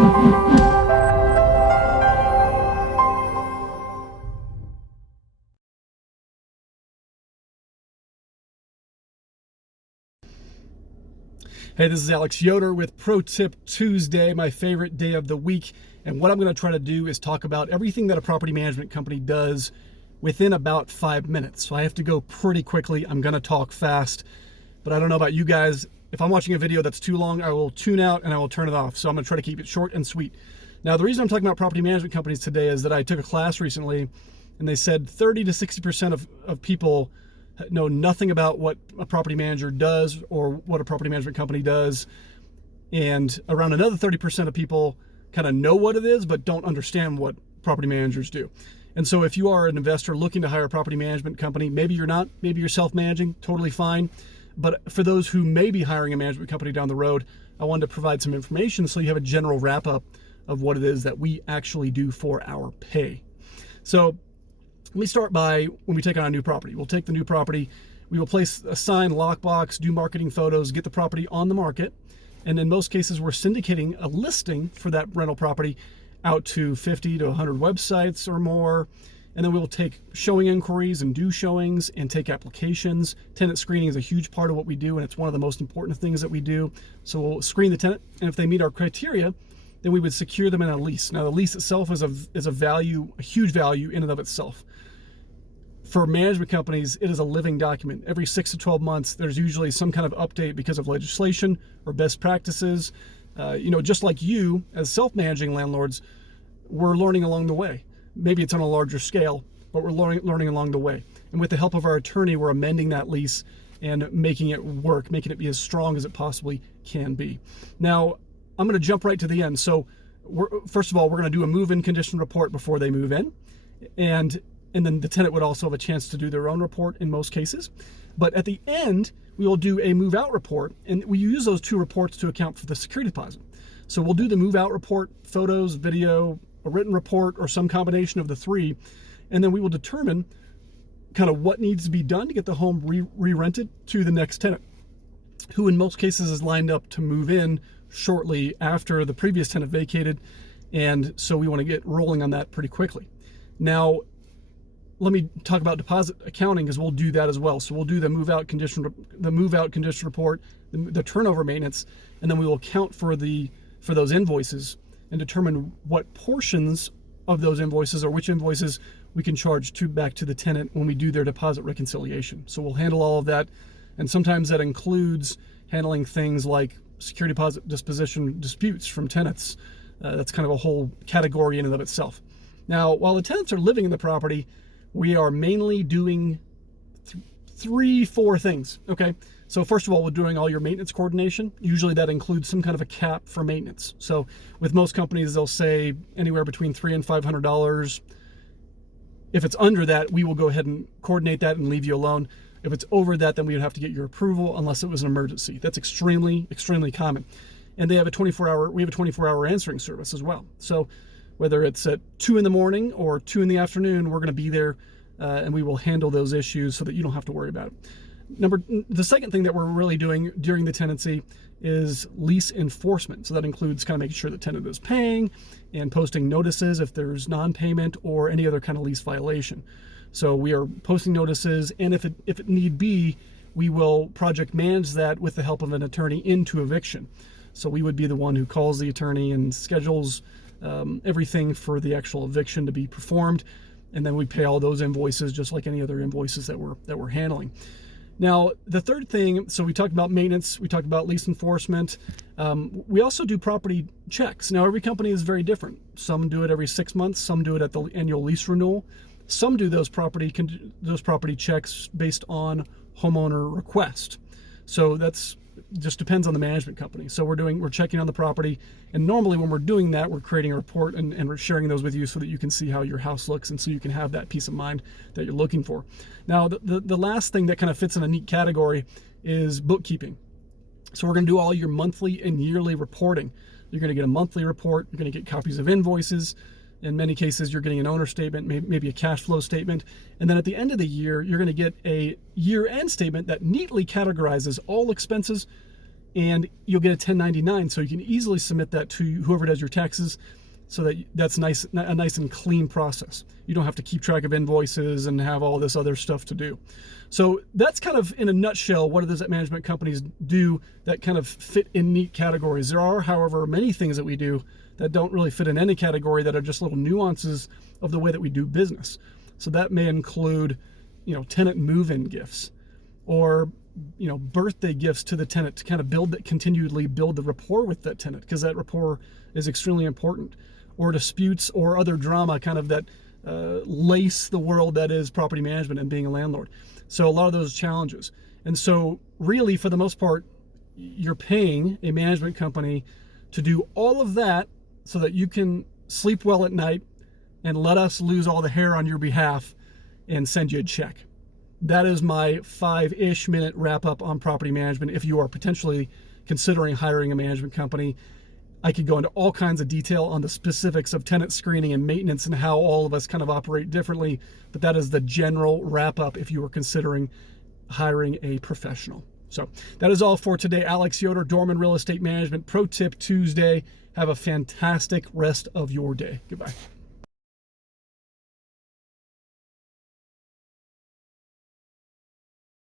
Hey, this is Alex Yoder with Pro Tip Tuesday, my favorite day of the week. And what I'm going to try to do is talk about everything that a property management company does within about 5 minutes. So I have to go pretty quickly. I'm going to talk fast, but I don't know about you guys. If I'm watching a video that's too long, I will tune out and I will turn it off. So I'm going to try to keep it short and sweet. Now, the reason I'm talking about property management companies today is that I took a class recently and they said 30 to 60% of people know nothing about what a property manager does or what a property management company does. And around another 30% of people kind of know what it is, but don't understand what property managers do. And so if you are an investor looking to hire a property management company, maybe you're not, maybe you're self-managing, totally fine. But for those who may be hiring a management company down the road, I wanted to provide some information so you have a general wrap up of what it is that we actually do for our pay. So let me start by when we take on a new property. We'll take the new property, we will place a sign, lockbox, do marketing photos, get the property on the market. And in most cases, we're syndicating a listing for that rental property out to 50 to 100 websites or more. And then we will take showing inquiries and do showings and take applications. Tenant screening is a huge part of what we do, and it's one of the most important things that we do. So we'll screen the tenant, and if they meet our criteria, then we would secure them in a lease. Now, the lease itself is a value, a huge value in and of itself. For management companies, it is a living document. Every 6 to 12 months, there's usually some kind of update because of legislation or best practices. Just like you, as self-managing landlords, we're learning along the way. Maybe it's on a larger scale, but we're learning along the way. And with the help of our attorney, we're amending that lease and making it work, making it be as strong as it possibly can be. Now, I'm going to jump right to the end. So, first of all, we're going to do a move-in condition report before they move in. And then the tenant would also have a chance to do their own report in most cases. But at the end, we will do a move-out report, and we use those two reports to account for the security deposit. So we'll do the move-out report, photos, video, a written report, or some combination of the three, and then we will determine kind of what needs to be done to get the home re-rented to the next tenant, who in most cases is lined up to move in shortly after the previous tenant vacated, and so we want to get rolling on that pretty quickly. Now, let me talk about deposit accounting, because we'll do that as well. So we'll do the move-out condition report, the turnover maintenance, and then we will account for those invoices and determine what portions of those invoices or which invoices we can charge back to the tenant when we do their deposit reconciliation. So we'll handle all of that, and sometimes that includes handling things like security deposit disposition disputes from tenants. That's kind of a whole category in and of itself. Now, while the tenants are living in the property, we are mainly doing 3-4 things, okay? So first of all, we're doing all your maintenance coordination. Usually that includes some kind of a cap for maintenance. So with most companies, they'll say anywhere between $300 and $500. If it's under that, we will go ahead and coordinate that and leave you alone. If it's over that, then we would have to get your approval unless it was an emergency. That's extremely, extremely common. And we have a 24-hour answering service as well. So whether it's at 2 in the morning or 2 in the afternoon, we're going to be there and we will handle those issues so that you don't have to worry about it. The second thing that we're really doing during the tenancy is lease enforcement. So that includes kind of making sure the tenant is paying and posting notices if there's non-payment or any other kind of lease violation. So we are posting notices, and if it need be, we will project manage that with the help of an attorney into eviction. So we would be the one who calls the attorney and schedules everything for the actual eviction to be performed, and then we pay all those invoices just like any other invoices that we're handling. Now, the third thing, so we talked about maintenance, we talked about lease enforcement. We also do property checks. Now, every company is very different. Some do it every 6 months, some do it at the annual lease renewal. Some do those property checks based on homeowner request. So that's just depends on the management company. So we're checking on the property, and normally when we're doing that, we're creating a report and we're sharing those with you so that you can see how your house looks and so you can have that peace of mind that you're looking for. Now, the last thing that kind of fits in a neat category is bookkeeping. So we're going to do all your monthly and yearly reporting. You're going to get a monthly report, you're going to get copies of invoices. In many cases, you're getting an owner statement, maybe a cash flow statement. And then at the end of the year, you're going to get a year-end statement that neatly categorizes all expenses and you'll get a 1099, so you can easily submit that to whoever does your taxes, so that that's a nice and clean process. You don't have to keep track of invoices and have all this other stuff to do. So that's kind of in a nutshell what it is that management companies do that kind of fit in neat categories. There are, however, many things that we do that don't really fit in any category, that are just little nuances of the way that we do business. So that may include, tenant move-in gifts, or birthday gifts to the tenant to kind of continually build the rapport with that tenant, because that rapport is extremely important. Or disputes or other drama kind of that lace the world that is property management and being a landlord. So a lot of those challenges. And so really, for the most part, you're paying a management company to do all of that so that you can sleep well at night and let us lose all the hair on your behalf and send you a check. That is my 5-ish minute wrap up on property management. If you are potentially considering hiring a management company, I could go into all kinds of detail on the specifics of tenant screening and maintenance and how all of us kind of operate differently, but that is the general wrap up if you are considering hiring a professional. So that is all for today. Alex Yoder, Dorman Real Estate Management, Pro Tip Tuesday. Have a fantastic rest of your day. Goodbye.